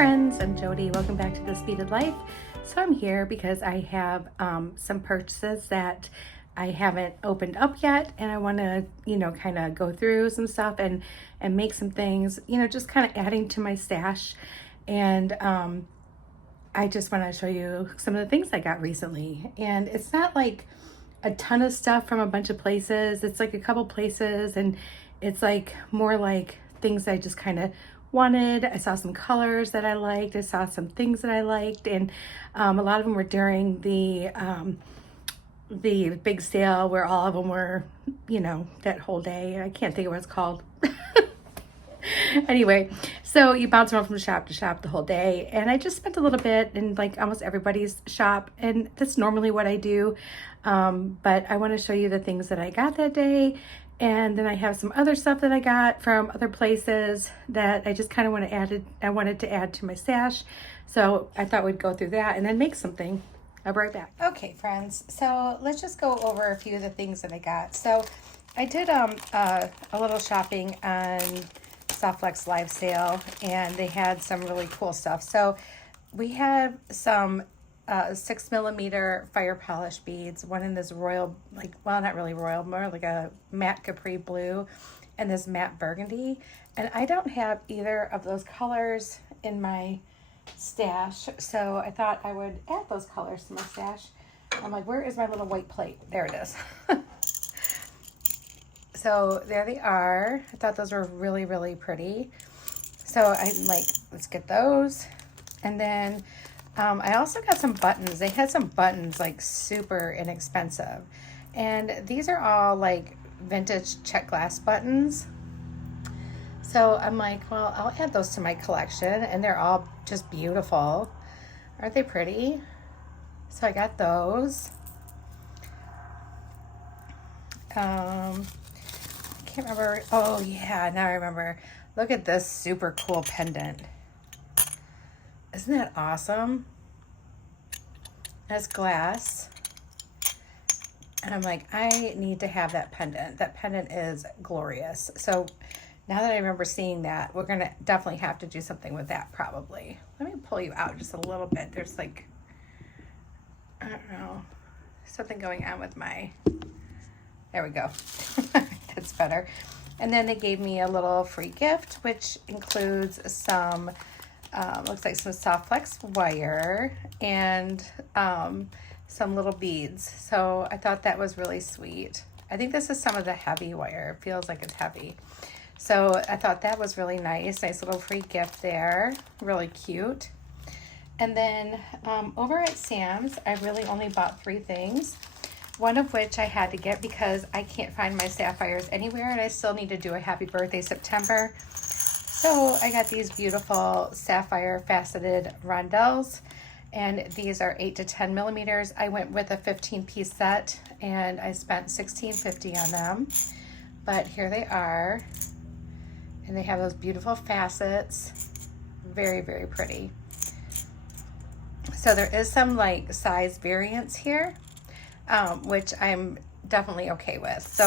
friends, I'm Jody. Welcome back to This Beaded Life. So I'm here because I have some purchases that I haven't opened up yet, and I want to, kind of go through some stuff and make some things, just kind of adding to my stash. And I just want to show you some of the things I got recently. And it's not like a ton of stuff from a bunch of places. It's like a couple places, and it's like more like things I just kind of wanted. I saw some colors that I liked. I saw some things that I liked, and a lot of them were during the big sale where all of them were, that whole day. I can't think of what it's called. Anyway, so you bounce around from shop to shop the whole day, and I just spent a little bit in like almost everybody's shop, and that's normally what I do. But I want to show you the things that I got that day. And then I have some other stuff that I got from other places that I just kind of wanted to add to my stash. So I thought we'd go through that and then make something. I'll be right back. Okay, friends. So let's just go over a few of the things that I got. So I did a little shopping on Softflex live sale, and they had some really cool stuff. So we have some 6mm fire polish beads, one in this royal, not really royal, more like a matte capri blue, and this matte burgundy. And I don't have either of those colors in my stash, so I thought I would add those colors to my stash. I'm like, where is my little white plate? There it is. So there they are. I thought those were really, really pretty. So I'm like, let's get those. And then I also got some buttons. They had some buttons like super inexpensive. And these are all like vintage check glass buttons. So I'm like, well, I'll add those to my collection, and they're all just beautiful. Aren't they pretty? So I got those. Can't remember. Oh yeah, now I remember. Look at this super cool pendant. Isn't that awesome? That's glass. And I'm like, I need to have that pendant. That pendant is glorious. So now that I remember seeing that, we're going to definitely have to do something with that probably. Let me pull you out just a little bit. There's like, I don't know, something going on with my, there we go. That's better. And then they gave me a little free gift, which includes some looks like some Softflex wire and some little beads. So I thought that was really sweet. I think this is some of the heavy wire. It feels like it's heavy. So I thought that was really nice. Nice little free gift there. Really cute. And then over at Sam's, I really only bought 3 things. One of which I had to get because I can't find my sapphires anywhere, and I still need to do a happy birthday September. So I got these beautiful sapphire faceted rondelles, and these are 8 to 10 millimeters. I went with a 15-piece set, and I spent $16.50 on them. But here they are, and they have those beautiful facets. Very, very pretty. So there is some like size variance here, which I'm definitely okay with. So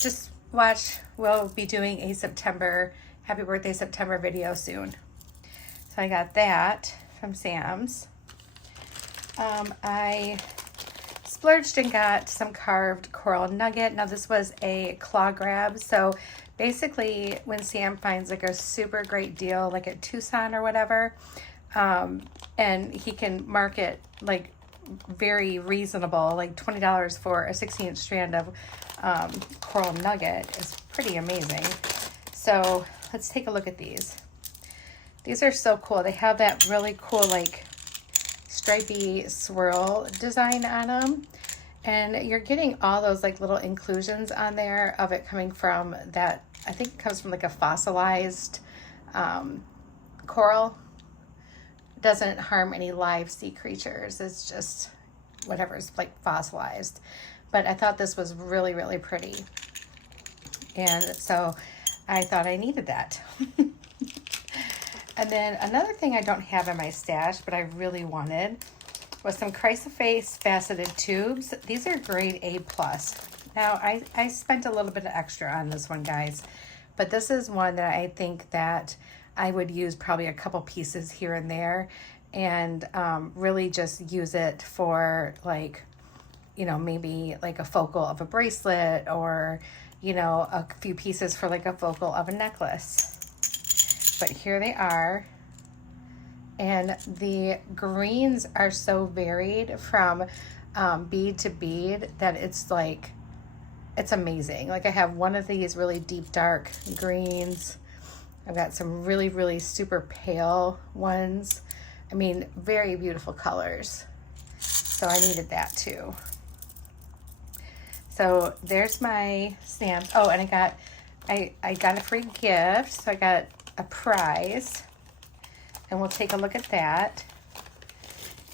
just watch. We'll be doing a Happy Birthday September video soon. So I got that from Sam's. I splurged and got some carved coral nugget. Now this was a claw grab. So basically when Sam finds like a super great deal, like at Tucson or whatever, and he can mark it like very reasonable, like $20 for a 16-inch strand of coral nugget is pretty amazing. So let's take a look at these. These are so cool. They have that really cool like stripy swirl design on them, and you're getting all those like little inclusions on there of it coming from that. I think it comes from like a fossilized coral. Doesn't harm any live sea creatures. It's just whatever's like fossilized. But I thought this was really, really pretty. And so I thought I needed that. And then another thing I don't have in my stash, but I really wanted, was some chrysoprase faceted tubes. These are grade A+. Now, I spent a little bit of extra on this one, guys. But this is one that I think that I would use probably a couple pieces here and there, and really just use it for like, you know, maybe like a focal of a bracelet, or, you know, a few pieces for like a focal of a necklace. But here they are. And the greens are so varied from bead to bead that it's like, it's amazing. Like I have one of these really deep dark greens. I've got some really, really super pale ones. I mean, very beautiful colors. So I needed that too. So there's my stamps. Oh, and I got a free gift. So I got a prize. And we'll take a look at that.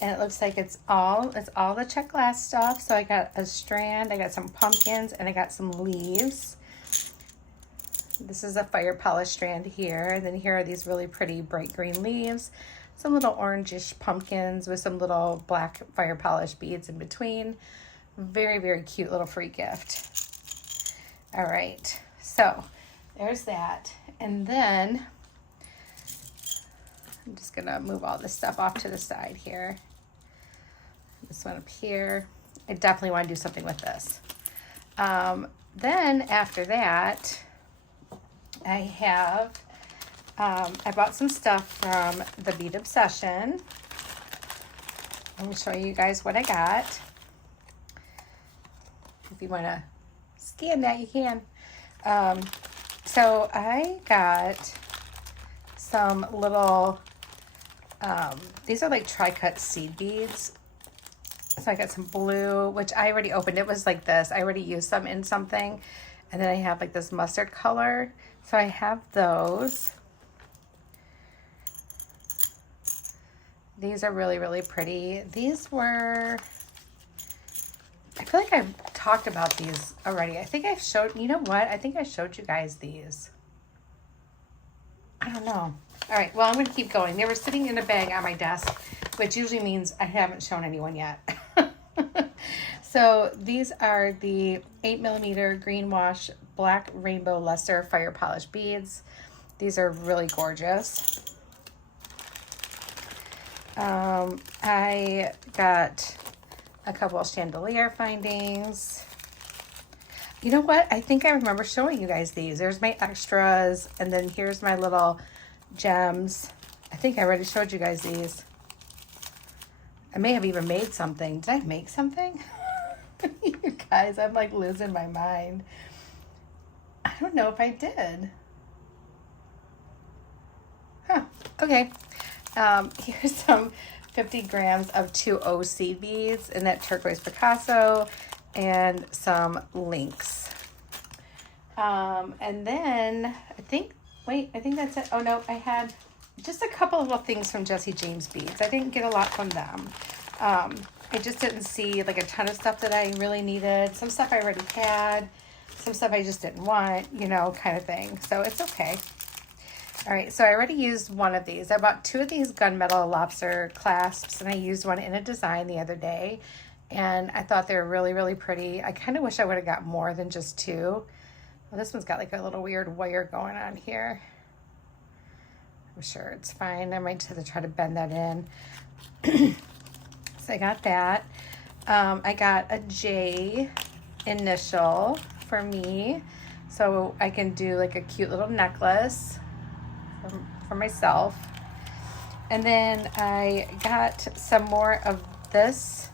And it looks like it's all the check glass stuff. So I got a strand, I got some pumpkins, and I got some leaves. This is a fire polish strand here. And then here are these really pretty bright green leaves. Some little orangish pumpkins with some little black fire polish beads in between. Very, very cute little free gift. All right, so there's that. And then I'm just gonna move all this stuff off to the side here. This one up here. I definitely want to do something with this. Then after that, I have, I bought some stuff from the Bead Obsession. Let me show you guys what I got. If you want to scan that, you can. So I got some little, these are like tri-cut seed beads. So I got some blue, which I already opened. It was like this. I already used some in something. And then I have like this mustard color. So I have those. These are really, really pretty. These were, I feel like I've talked about these already. I think I've showed, you know what? I think I showed you guys these. I don't know. All right, well, I'm going to keep going. They were sitting in a bag on my desk, which usually means I haven't shown anyone yet. So these are the 8mm green wash black rainbow luster fire polish beads. These are really gorgeous. I got a couple of chandelier findings. You know what? I think I remember showing you guys these. There's my extras, and then here's my little gems. I think I already showed you guys these. I may have even made something. Did I make something? You guys, I'm like losing my mind. I don't know if I did. Huh. Okay. Here's some 50 grams of 2O seed beads in that turquoise Picasso, and some links. And then I think that's it. Oh no, I had just a couple of little things from Jesse James Beads. I didn't get a lot from them. I just didn't see like a ton of stuff that I really needed. Some stuff I already had, some stuff I just didn't want, you know, kind of thing. So it's okay. All right, so I already used one of these. I bought two of these gunmetal lobster clasps, and I used one in a design the other day, and I thought they were really, really pretty. I kind of wish I would have got more than just two. Well, this one's got like a little weird wire going on here. I'm sure it's fine. I might have to try to bend that in. So I got that. I got a J initial for me, so I can do like a cute little necklace for myself. And then I got some more of this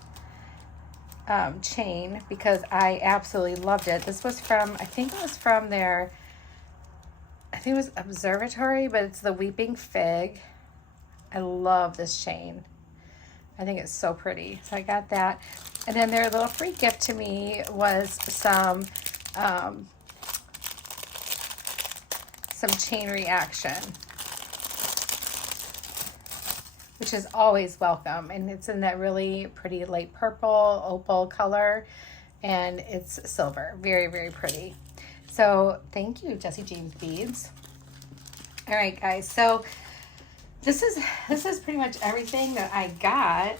chain because I absolutely loved it. This was from, I think it was from their, I think it was Observatory, but it's the Weeping Fig. I love this chain. I think it's so pretty. So I got that. And then their little free gift to me was some chain reaction, which is always welcome. And it's in that really pretty light purple opal color, and it's silver. Very, very pretty. So thank you, Jesse James Beads. All right, guys. So this is pretty much everything that I got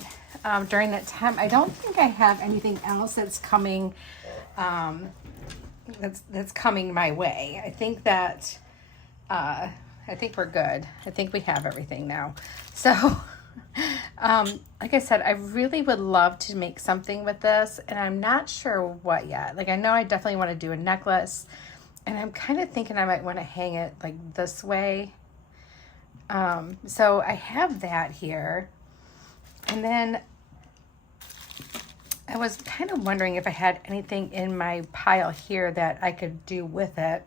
during that time. I don't think I have anything else that's coming that's coming my way. I think that I think we're good. I think we have everything now. So, like I said, I really would love to make something with this, and I'm not sure what yet. Like, I know I definitely want to do a necklace, and I'm kind of thinking I might want to hang it like this way. So I have that here. And then I was kind of wondering if I had anything in my pile here that I could do with it.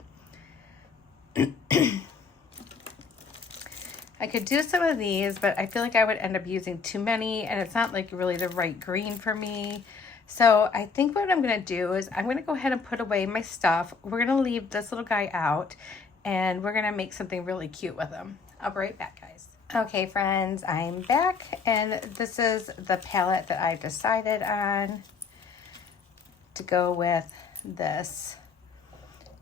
I could do some of these, but I feel like I would end up using too many, and it's not like really the right green for me. So I think what I'm going to do is I'm going to go ahead and put away my stuff. We're going to leave this little guy out, and we're going to make something really cute with him. I'll be right back, guys. Okay, friends, I'm back, and this is the palette that I've decided on to go with this.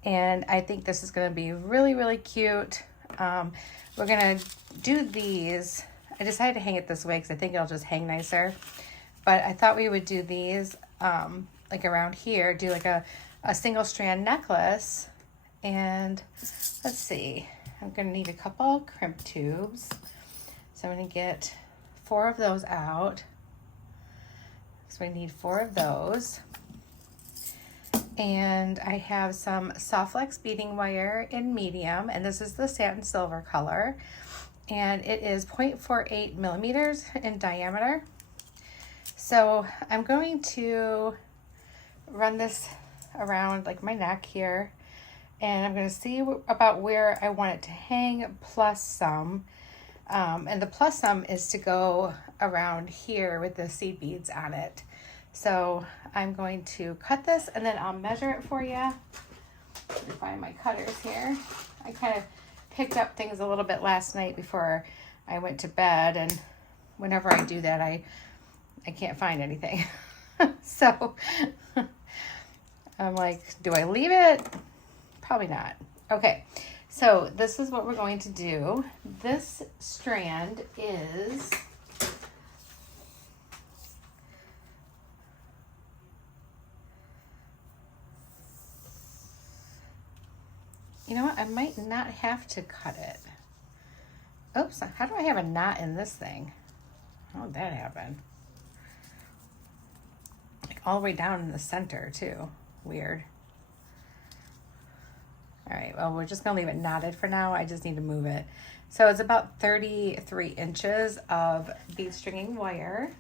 And I think this is going to be really, really cute. We're going to do these. I decided to hang it this way because I think it'll just hang nicer. But I thought we would do these like around here, do like a single strand necklace. And let's see, I'm going to need a couple crimp tubes. So I'm going to get 4 of those out. So I need 4 of those. And I have some Softflex beading wire in medium, and this is the satin silver color. And it is 0.48 millimeters in diameter. So I'm going to run this around like my neck here, and I'm going to see about where I want it to hang plus some. And the plus some is to go around here with the seed beads on it. So I'm going to cut this, and then I'll measure it for you. Let me find my cutters here. I kind of picked up things a little bit last night before I went to bed, and whenever I do that, I can't find anything. So I'm like, do I leave it? Probably not. Okay, so this is what we're going to do. This strand is you know what? I might not have to cut it. Oops, how do I have a knot in this thing? How did that happen? Like all the way down in the center too. Weird. All right, well, we're just gonna leave it knotted for now. I just need to move it. So it's about 33 inches of bead stringing wire.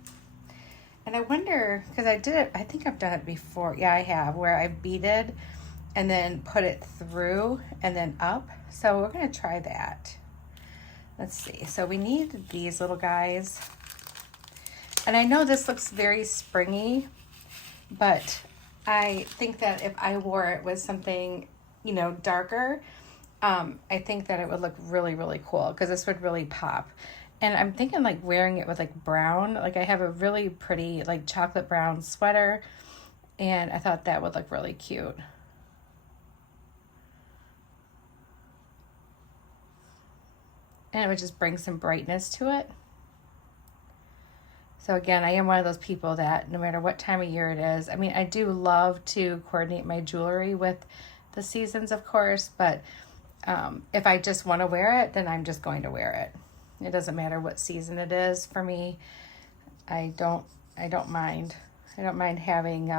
And I wonder, because I did it, I think I've done it before. Yeah, I have, where I've beaded and then put it through and then up. So we're gonna try that. Let's see, so we need these little guys. And I know this looks very springy, but I think that if I wore it with something, you know, darker, I think that it would look really, really cool, because this would really pop. And I'm thinking like wearing it with like brown, like I have a really pretty like chocolate brown sweater, and I thought that would look really cute. And it would just bring some brightness to it. So again, I am one of those people that no matter what time of year it is, I mean, I do love to coordinate my jewelry with the seasons, of course, but if I just want to wear it, then I'm just going to wear it. It doesn't matter what season it is for me. I don't mind. I don't mind having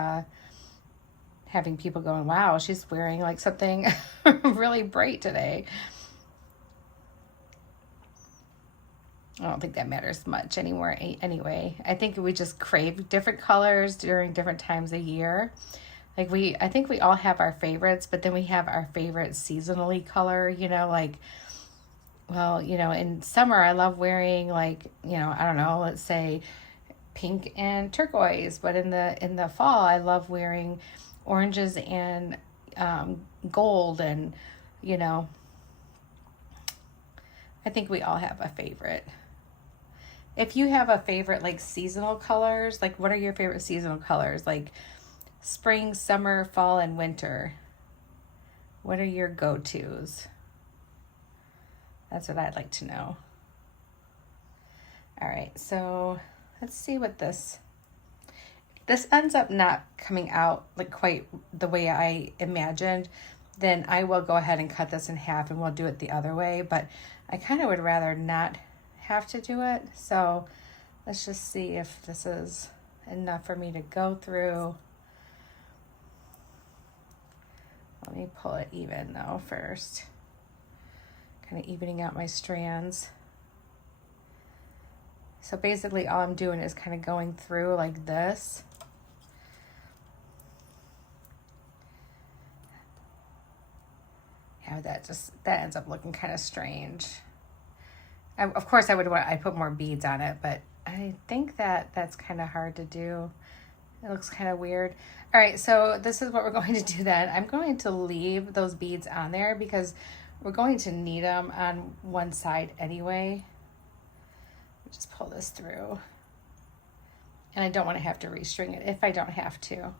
people going, wow, she's wearing like something really bright today. I don't think that matters much anymore anyway. I think we just crave different colors during different times of year. Like I think we all have our favorites, but then we have our favorite seasonally color, you know, like, well, you know, in summer I love wearing like, you know, I don't know, let's say pink and turquoise, but in the fall I love wearing oranges and gold, and, you know, I think we all have a favorite. If you have a favorite, like seasonal colors, like what are your favorite seasonal colors? Like spring, summer, fall, and winter. What are your go-tos? That's what I'd like to know. All right, so let's see what this ends up not coming out like quite the way I imagined. then I will go ahead and cut this in half and we'll do it the other way, but I kind of would rather not have to do it. So let's just see if this is enough for me to go through. Let me pull it even though first. Kind of evening out my strands. So basically all I'm doing is kind of going through like this. Yeah, that ends up looking kind of strange. Of course I put more beads on it, but I think that's kind of hard to do. It looks kind of weird. All right, so this is what we're going to do then. I'm going to leave those beads on there because we're going to need them on one side anyway. Just pull this through. And I don't want to have to restring it if I don't have to.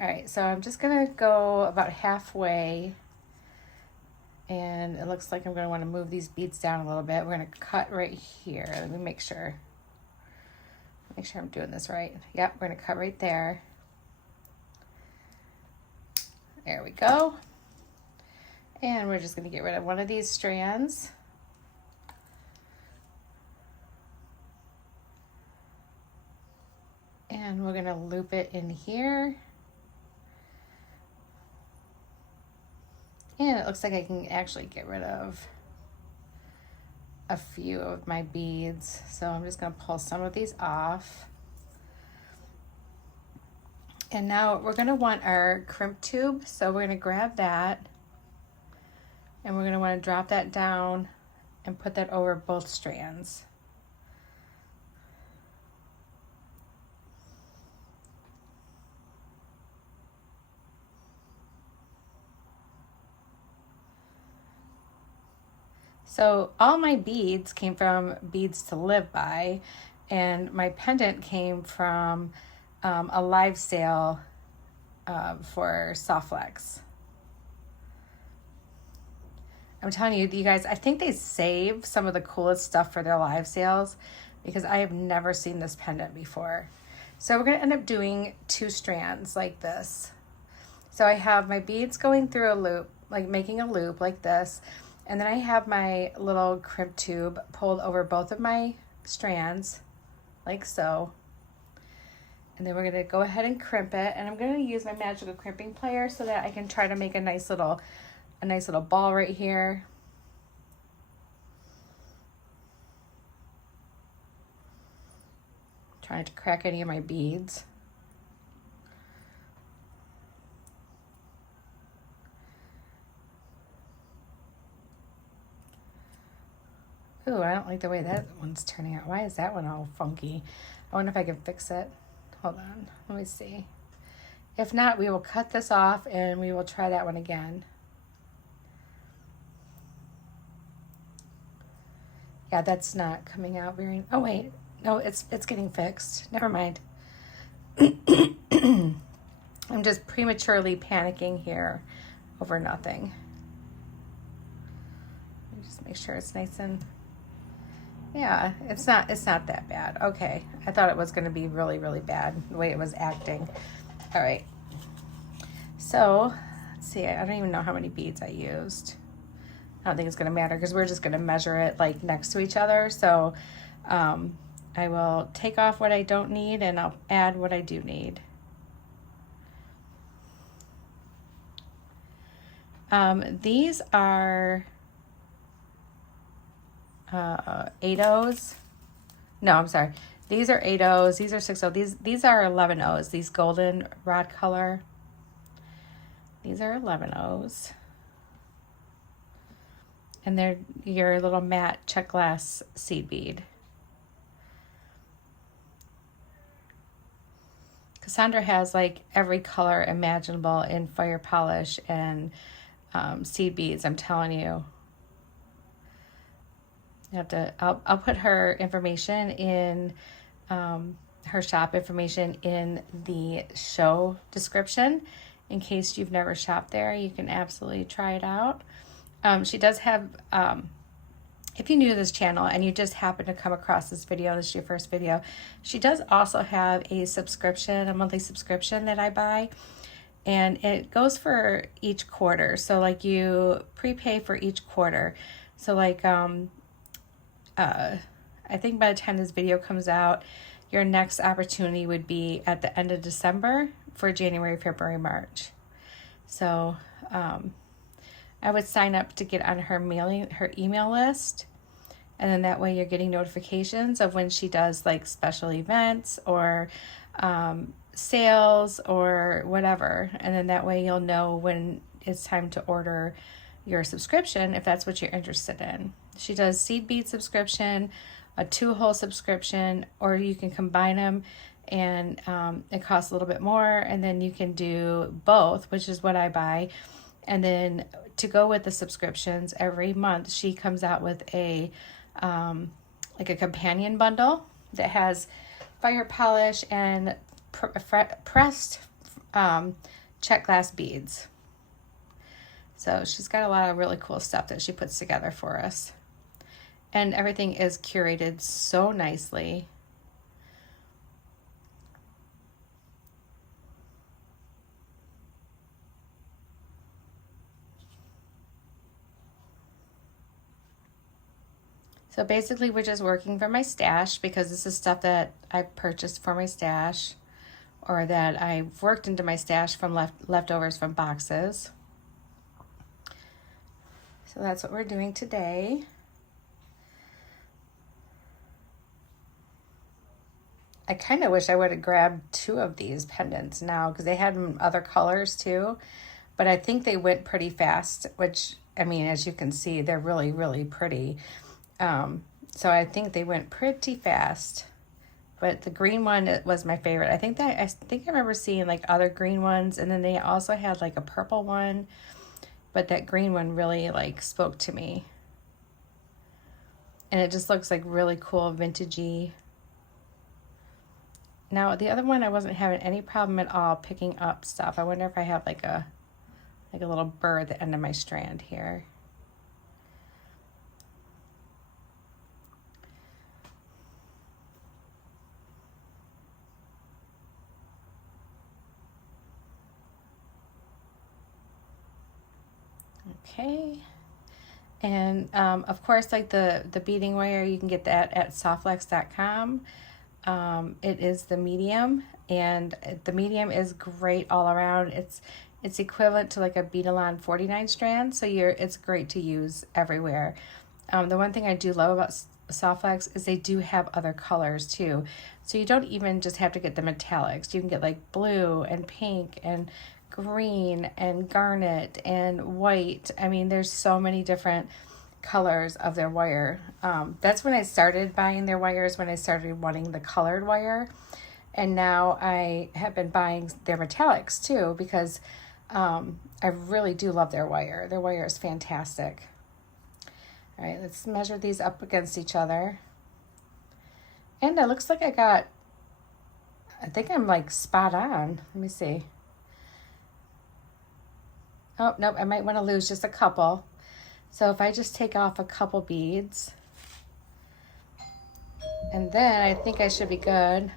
All right, so I'm just gonna go about halfway, and it looks like I'm gonna wanna move these beads down a little bit. We're gonna cut right here. Let me make sure I'm doing this right. Yep, we're gonna cut right there. There we go. And we're just gonna get rid of one of these strands. And we're gonna loop it in here. And it looks like I can actually get rid of a few of my beads. So I'm just gonna pull some of these off. And now we're gonna want our crimp tube. So we're gonna grab that and we're gonna wanna drop that down and put that over both strands. So all my beads came from Beads to Live By, and my pendant came from a live sale for Softflex. I'm telling you, you guys, I think they save some of the coolest stuff for their live sales because I have never seen this pendant before. So we're gonna end up doing 2 strands like this. So I have my beads going through a loop, like making a loop like this. And then I have my little crimp tube pulled over both of my strands, like so. And then we're gonna go ahead and crimp it. And I'm gonna use my magical crimping plier so that I can try to make a nice little ball right here. Trying to crack any of my beads. Ooh, I don't like the way that one's turning out. Why is that one all funky? I wonder if I can fix it. Hold on, let me see. If not, we will cut this off and we will try that one again. Yeah, that's not coming out very, oh wait, no, it's getting fixed. Never mind. I'm just prematurely panicking here over nothing. Let me just make sure it's nice and, yeah, it's not that bad. Okay, I thought it was going to be really, really bad the way it was acting. All right. So, let's see. I don't even know how many beads I used. I don't think it's going to matter because we're just going to measure it like next to each other. So, I will take off what I don't need and I'll add what I do need. These are 8-O's. No, I'm sorry. These are 8-O's. These are 6-O. These are 11-O's. These golden rod color. These are 11-O's. And they're your little matte check glass seed bead. Cassandra has like every color imaginable in fire polish and seed beads, I'm telling you. You have to, I'll put her information in, her shop information in the show description in case you've never shopped there. You can absolutely try it out. She does have, if you're new to this channel and you just happen to come across this video, this is your first video, she does also have a subscription, a monthly subscription that I buy. and it goes for each quarter. So like you prepay for each quarter. So like I think by the time this video comes out, your next opportunity would be at the end of December for January, February, March. So I would sign up to get on her email list, and then that way you're getting notifications of when she does like special events or sales or whatever, and then that way you'll know when it's time to order your subscription if that's what you're interested in. She does seed bead subscription, a 2-hole subscription, or you can combine them, and it costs a little bit more, and then you can do both, which is what I buy. And then to go with the subscriptions, every month she comes out with a like a companion bundle that has fire polish and pressed check glass beads. So she's got a lot of really cool stuff that she puts together for us. And everything is curated so nicely. So basically we're just working for my stash, because this is stuff that I purchased for my stash, or that I've worked into my stash from leftovers from boxes. So that's what we're doing today. I kind of wish I would have grabbed 2 of these pendants now, because they had them in other colors too, but I think they went pretty fast, which, I mean, as you can see, they're really, really pretty. So I think they went pretty fast, but the green one was my favorite. I think I remember seeing like other green ones, and then they also had like a purple one, but that green one really like spoke to me. And it just looks like really cool, vintagey. Now the other one, I wasn't having any problem at all picking up stuff. I wonder if I have like a little burr at the end of my strand here. Okay, and of course, like the beading wire, you can get that at softflex.com. It is the medium, and the medium is great all around. It's equivalent to like a Beadalon 49 strand, so it's great to use everywhere. The one thing I do love about Softflex is they do have other colors too, so you don't even just have to get the metallics. You can get like blue and pink and green and garnet and white. I mean, there's so many different colors of their wire. That's when I started buying their wires, when I started wanting the colored wire, and now I have been buying their metallics too, because I really do love their wire. Their wire is fantastic. All right, let's measure these up against each other, and it looks like I think I'm like spot on. Let me see. Oh, nope, I might want to lose just a couple. So if I just take off a couple beads, and then I think I should be good.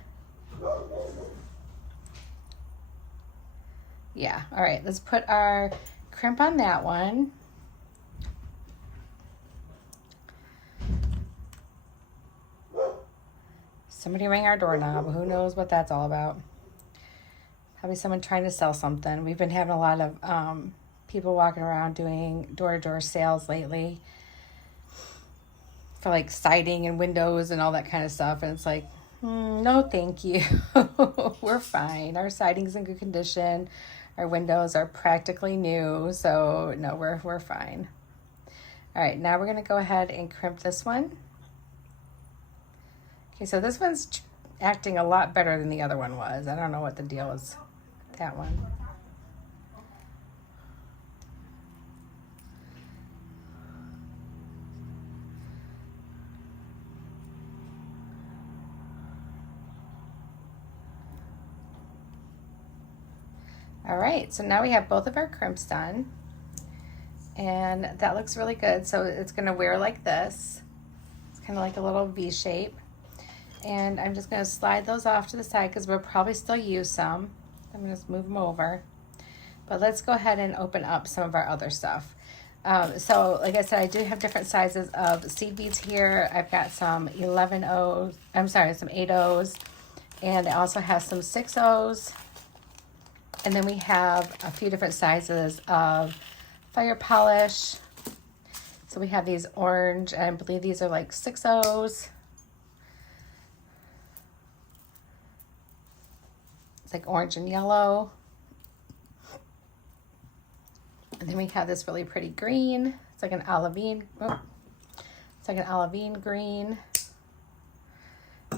Yeah, all right, let's put our crimp on that one. Somebody rang our doorknob. Who knows what that's all about? Probably someone trying to sell something. We've been having a lot of people walking around doing door-to-door sales lately for like siding and windows and all that kind of stuff, and it's like, no thank you. We're fine. Our siding's in good condition, our windows are practically new, so no, we're fine. All right, now we're going to go ahead and crimp this one. Okay, so this one's acting a lot better than the other one was. I don't know what the deal is with that one. All right, so now we have both of our crimps done, and that looks really good. So it's gonna wear like this. It's kind of like a little V shape. And I'm just gonna slide those off to the side because we'll probably still use some. I'm gonna just move them over. But let's go ahead and open up some of our other stuff. So like I said, I do have different sizes of seed beads here. I've got some 11 O's, I'm sorry, some 8 O's, and I also have some 6 O's. And then we have a few different sizes of fire polish. So we have these orange, and I believe these are like 6 O's. It's like orange and yellow. And then we have this really pretty green. It's like an olivine. Oh, it's like an olivine green.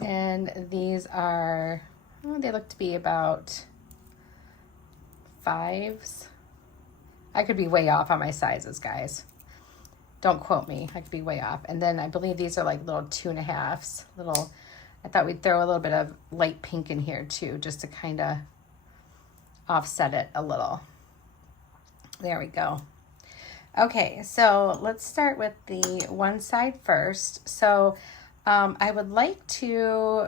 And these are, oh, they look to be about 5s. I could be way off on my sizes, guys. Don't quote me. I could be way off. And then I believe these are like little 2.5s. Little. I thought we'd throw a little bit of light pink in here too, just to kind of offset it a little. There we go. Okay, so let's start with the one side first. So I would like to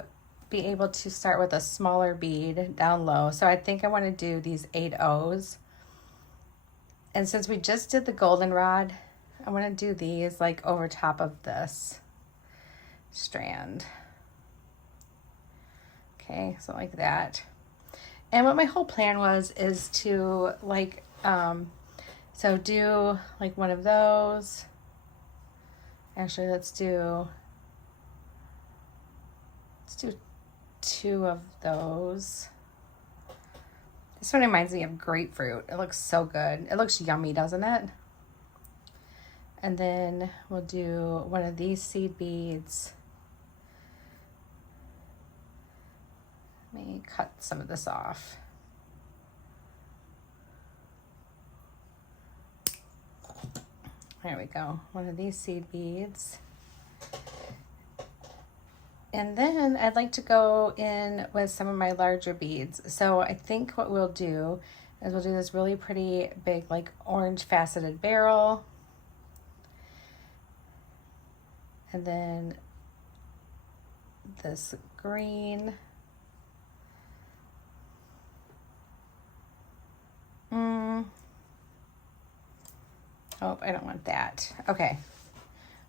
be able to start with a smaller bead down low. So I think I want to do these 8 O's. And since we just did the goldenrod, I want to do these like over top of this strand. Okay, so like that. And what my whole plan was is to like, so do like one of those. Actually, let's do 2 of those. This one reminds me of grapefruit. It looks so good. It looks yummy, doesn't it? And then we'll do one of these seed beads. Let me cut some of this off. There we go. One of these seed beads. And then I'd like to go in with some of my larger beads. So I think what we'll do is we'll do this really pretty big like orange faceted barrel. And then this green. Oh, I don't want that. Okay.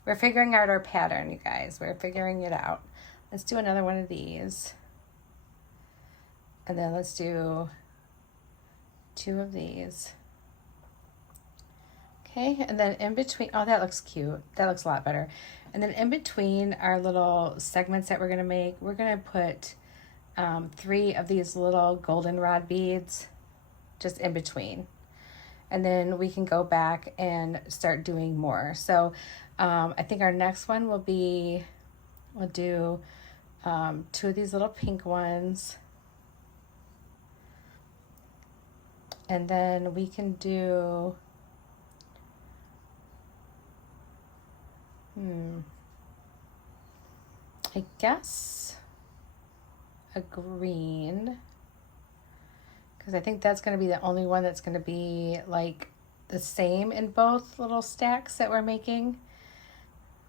We're figuring out our pattern, you guys. We're figuring it out. Let's do another one of these. And then let's do 2 of these. Okay, and then in between, oh, that looks cute. That looks a lot better. And then in between our little segments that we're gonna make, we're gonna put 3 of these little goldenrod beads just in between. And then we can go back and start doing more. So I think our next one will be, we'll do 2 of these little pink ones. And then we can do, I guess a green. Because I think that's going to be the only one that's going to be like the same in both little stacks that we're making,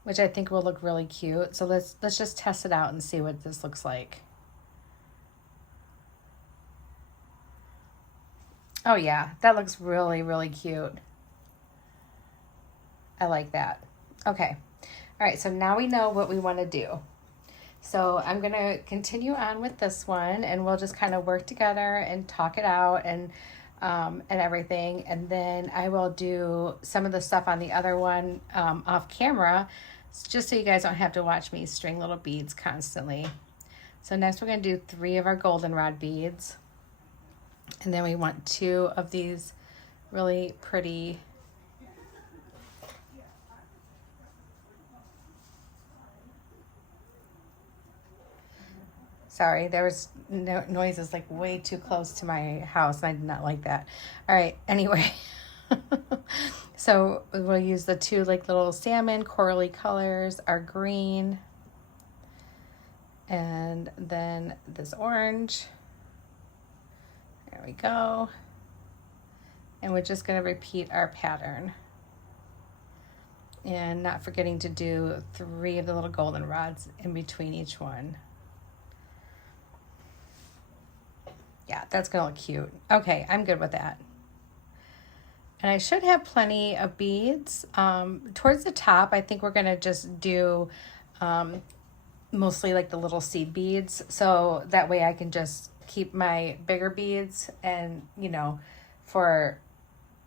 which I think will look really cute. So let's just test it out and see what this looks like. Oh yeah, that looks really, really cute. I like that. Okay. All right, so now we know what we want to do. So I'm going to continue on with this one, and we'll just kind of work together and talk it out and everything. And then I will do some of the stuff on the other one off camera, just so you guys don't have to watch me string little beads constantly. So next we're going to do 3 of our goldenrod beads. And then we want 2 of these really pretty sorry, there was noises like way too close to my house, and I did not like that. All right, anyway. So we'll use the 2 like little salmon corally colors, our green, and then this orange. There we go. And we're just going to repeat our pattern. And not forgetting to do 3 of the little goldenrods in between each one. Yeah, that's going to look cute. Okay, I'm good with that. And I should have plenty of beads. Towards the top, I think we're going to just do mostly like the little seed beads. So that way I can just keep my bigger beads and, you know, for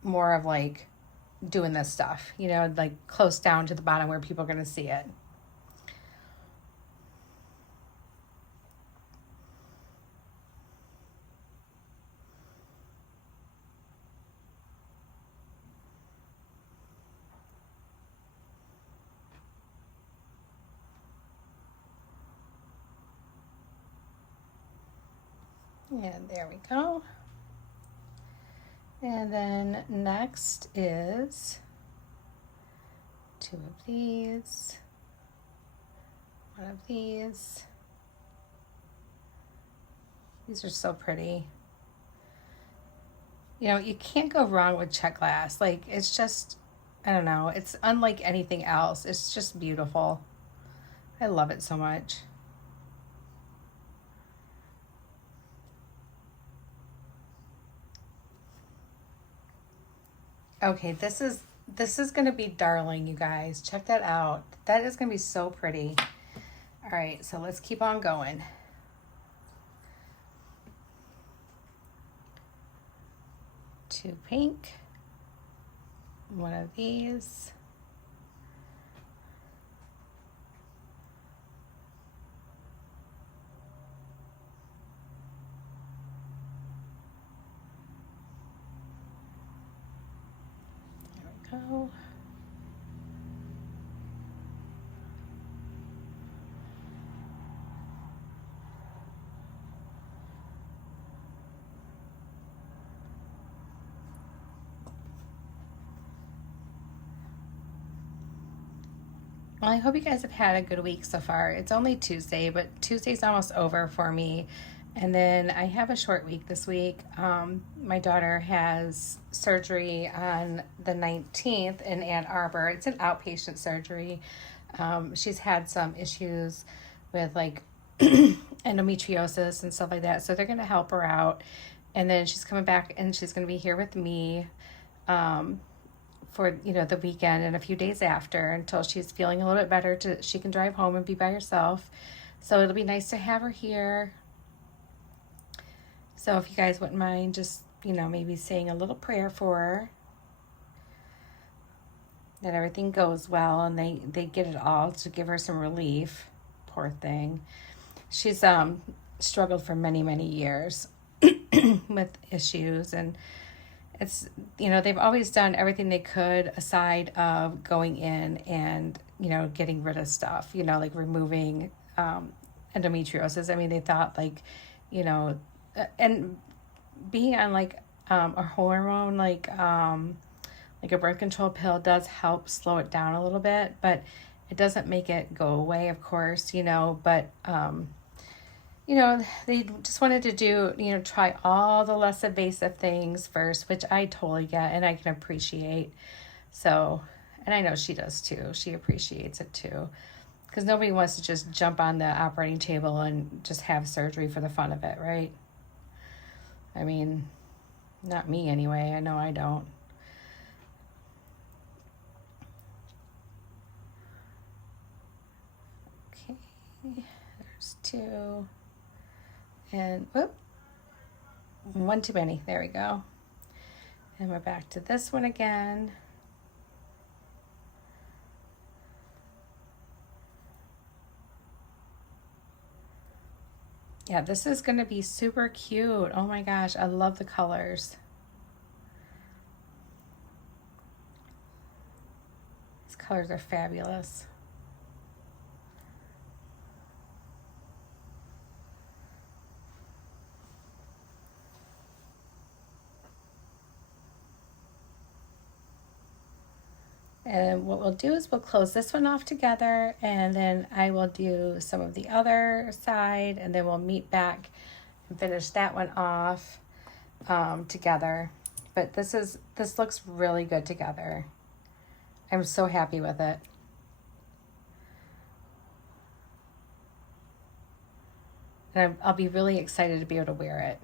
more of like doing this stuff, you know, like close down to the bottom where people are going to see it. And there we go. And then next is 2 of these, 1 of these. These are so pretty. You know, you can't go wrong with check glass. Like, it's just, I don't know, it's unlike anything else. It's just beautiful. I love it so much. Okay, this is going to be darling, you guys. Check that out. That is going to be so pretty. All right, so let's keep on going. Two pink. 1 of these. Go. Well, I hope you guys have had a good week so far. It's only Tuesday, but Tuesday's almost over for me. And then I have a short week this week. My daughter has surgery on the 19th in Ann Arbor. It's an outpatient surgery. She's had some issues with like endometriosis and stuff like that. So they're going to help her out. And then she's coming back and she's going to be here with me for, you know, the weekend and a few days after until she's feeling a little bit better. She can drive home and be by herself. So it'll be nice to have her here. So if you guys wouldn't mind just, you know, maybe saying a little prayer for her, that everything goes well and they get it all to give her some relief. Poor thing. She's struggled for many, many years with issues, and it's, you know, they've always done everything they could aside of going in and, you know, getting rid of stuff, you know, like removing endometriosis. I mean, they thought like, you know, and being on like a hormone like a birth control pill does help slow it down a little bit, but it doesn't make it go away, of course, you know, but you know, they just wanted to do, you know, try all the less invasive things first, which I totally get and I can appreciate. So, and I know she does too. She appreciates it too. Because nobody wants to just jump on the operating table and just have surgery for the fun of it, right? I mean, not me anyway. I know I don't. Okay, there's 2. And, whoop, 1 too many. There we go. And we're back to this one again. Yeah, this is going to be super cute. Oh my gosh, I love the colors. These colors are fabulous. And what we'll do is we'll close this one off together, and then I will do some of the other side, and then we'll meet back and finish that one off together. But this looks really good together. I'm so happy with it. And I'll be really excited to be able to wear it.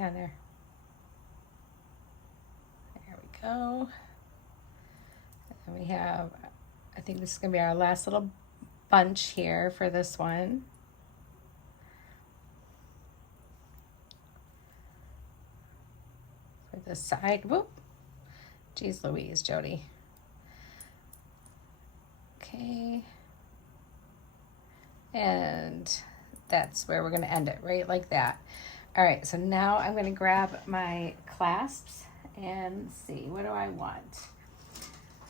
on there. There we go. And we have, I think this is going to be our last little bunch here for this one. For this side. Whoop. Jeez Louise, Jody. Okay. And that's where we're going to end it, right? Like that. All right, so now I'm going to grab my clasps and see, what do I want?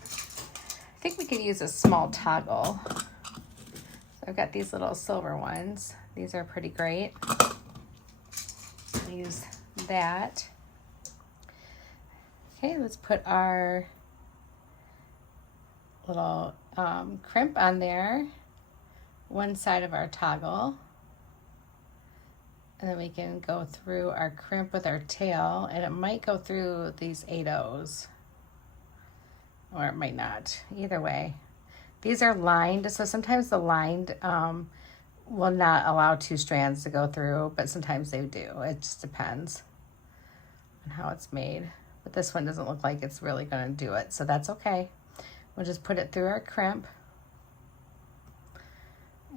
I think we could use a small toggle. So I've got these little silver ones. These are pretty great. I'll use that. Okay, let's put our little crimp on there, one side of our toggle. And then we can go through our crimp with our tail, and it might go through these 8/0s. Or it might not. Either way. These are lined, so sometimes the lined will not allow 2 strands to go through, but sometimes they do. It just depends on how it's made. But this one doesn't look like it's really going to do it, so that's okay. We'll just put it through our crimp.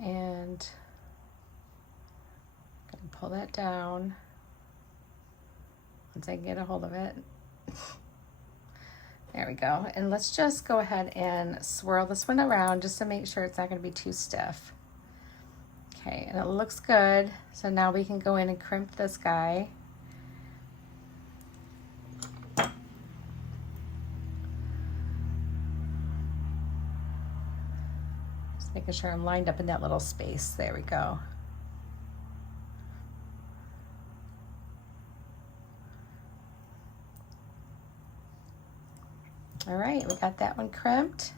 And I'm going to pull that down once I get a hold of it. There we go. And let's just go ahead and swirl this one around just to make sure it's not going to be too stiff. Okay, and it looks good. So now we can go in and crimp this guy. Just making sure I'm lined up in that little space. There we go. All right, we got that one crimped.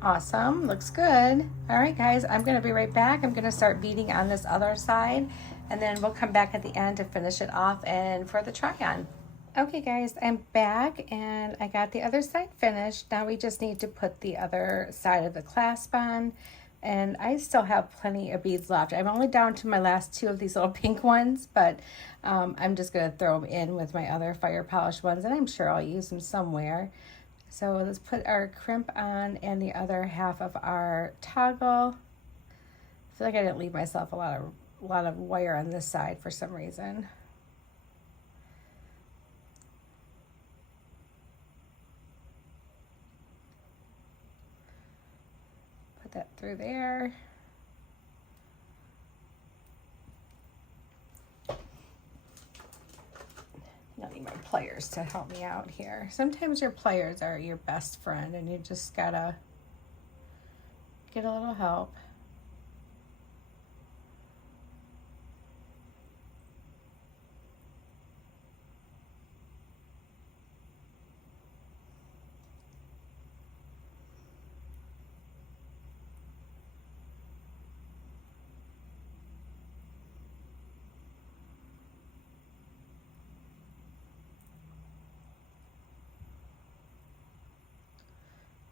Awesome, looks good. All right, guys, I'm gonna be right back. I'm gonna start beading on this other side, and then we'll come back at the end to finish it off and for the try-on. Okay, guys, I'm back, and I got the other side finished. Now we just need to put the other side of the clasp on, and I still have plenty of beads left. I'm only down to my last 2 of these little pink ones, but I'm just going to throw them in with my other fire polish ones, and I'm sure I'll use them somewhere. So let's put our crimp on and the other half of our toggle. I feel like I didn't leave myself a lot of wire on this side for some reason. Put that through there. I need my pliers to help me out here. Sometimes your pliers are your best friend, and you just gotta get a little help.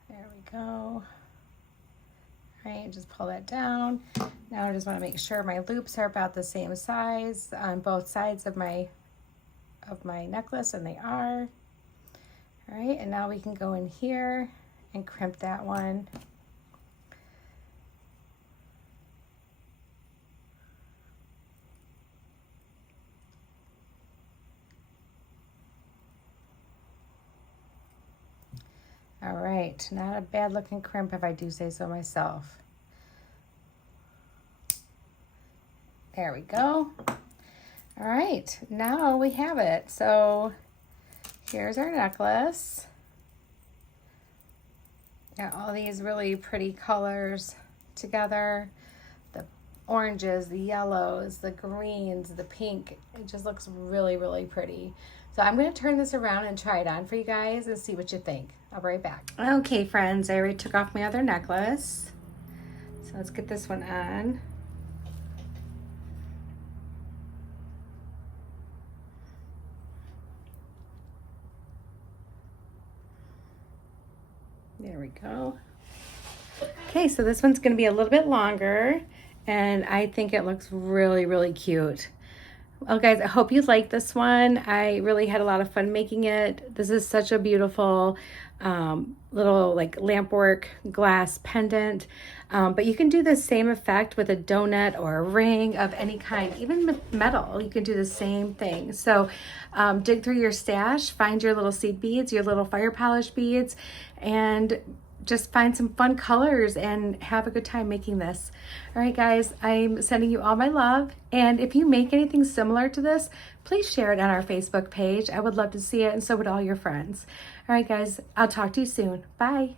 There we go. All right, just pull that down. Now I just want to make sure my loops are about the same size on both sides of my necklace, and they are. All right, and now we can go in here and crimp that one. All right, not a bad looking crimp if I do say so myself. There we go. All right, now we have it. So here's our necklace. Got all these really pretty colors together. The oranges, the yellows, the greens, the pink. It just looks really, really pretty. So I'm going to turn this around and try it on for you guys and see what you think. I'll be right back. Okay, friends, I already took off my other necklace. So let's get this one on. There we go. Okay, so this one's going to be a little bit longer, and I think it looks really, really cute. Well, guys, I hope you like this one. I really had a lot of fun making it. This is such a beautiful little like lampwork glass pendant. But you can do the same effect with a donut or a ring of any kind, even metal. You can do the same thing. So dig through your stash, find your little seed beads, your little fire polish beads, and just find some fun colors and have a good time making this. All right, guys, I'm sending you all my love. And if you make anything similar to this, please share it on our Facebook page. I would love to see it, and so would all your friends. All right, guys, I'll talk to you soon. Bye.